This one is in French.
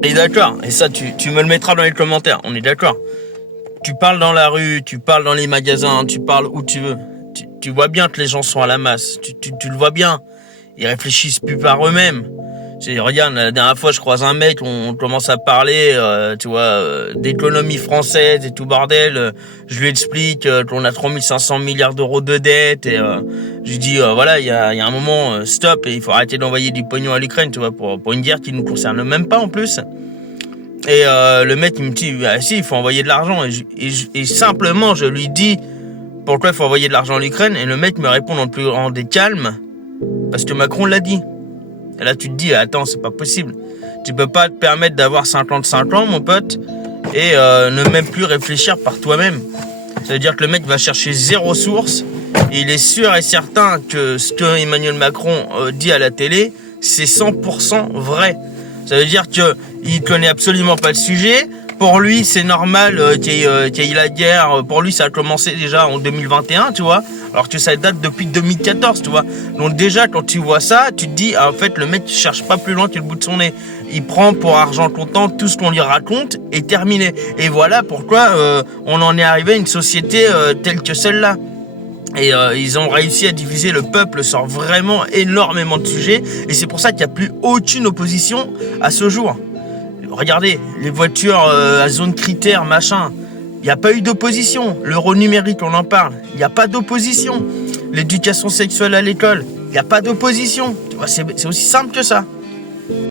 On est d'accord. Et ça, tu me le mettras dans les commentaires. On est d'accord. Tu parles dans la rue, tu parles dans les magasins, tu parles où tu veux. Tu vois bien que les gens sont à la masse. Tu le vois bien. Ils réfléchissent plus par eux-mêmes. Regarde, la dernière fois, je croise un mec, on commence à parler, tu vois, d'économie française et tout bordel. Je lui explique qu'on a 3500 milliards d'euros de dette et je lui dis, voilà, il y a un moment, stop, et il faut arrêter d'envoyer du pognon à l'Ukraine, tu vois, pour une guerre qui nous concerne même pas en plus. Et le mec, il me dit, ah, si, il faut envoyer de l'argent. Et simplement, je lui dis, pourquoi il faut envoyer de l'argent à l'Ukraine? Et le mec me répond dans le plus grand des calmes, parce que Macron l'a dit. Et là, tu te dis, attends, c'est pas possible. Tu peux pas te permettre d'avoir 55 ans, mon pote, et ne même plus réfléchir par toi-même. Ça veut dire que le mec va chercher zéro source, et il est sûr et certain que ce que Emmanuel Macron dit à la télé, c'est 100% vrai. Ça veut dire qu'il connaît absolument pas le sujet. Pour lui, c'est normal qu'il y ait la guerre. Pour lui, ça a commencé déjà en 2021, tu vois. Alors que ça date depuis 2014, tu vois. Donc déjà, quand tu vois ça, tu te dis, en fait, le mec, il cherche pas plus loin que le bout de son nez. Il prend pour argent comptant tout ce qu'on lui raconte et terminé. Et voilà pourquoi on en est arrivé à une société telle que celle-là. Et ils ont réussi à diviser le peuple sur vraiment énormément de sujets. Et c'est pour ça qu'il n'y a plus aucune opposition à ce jour. Regardez, les voitures à zone critère, machin. Il n'y a pas eu d'opposition. L'euro numérique, on en parle. Il n'y a pas d'opposition. L'éducation sexuelle à l'école. Il n'y a pas d'opposition. Tu vois, c'est aussi simple que ça.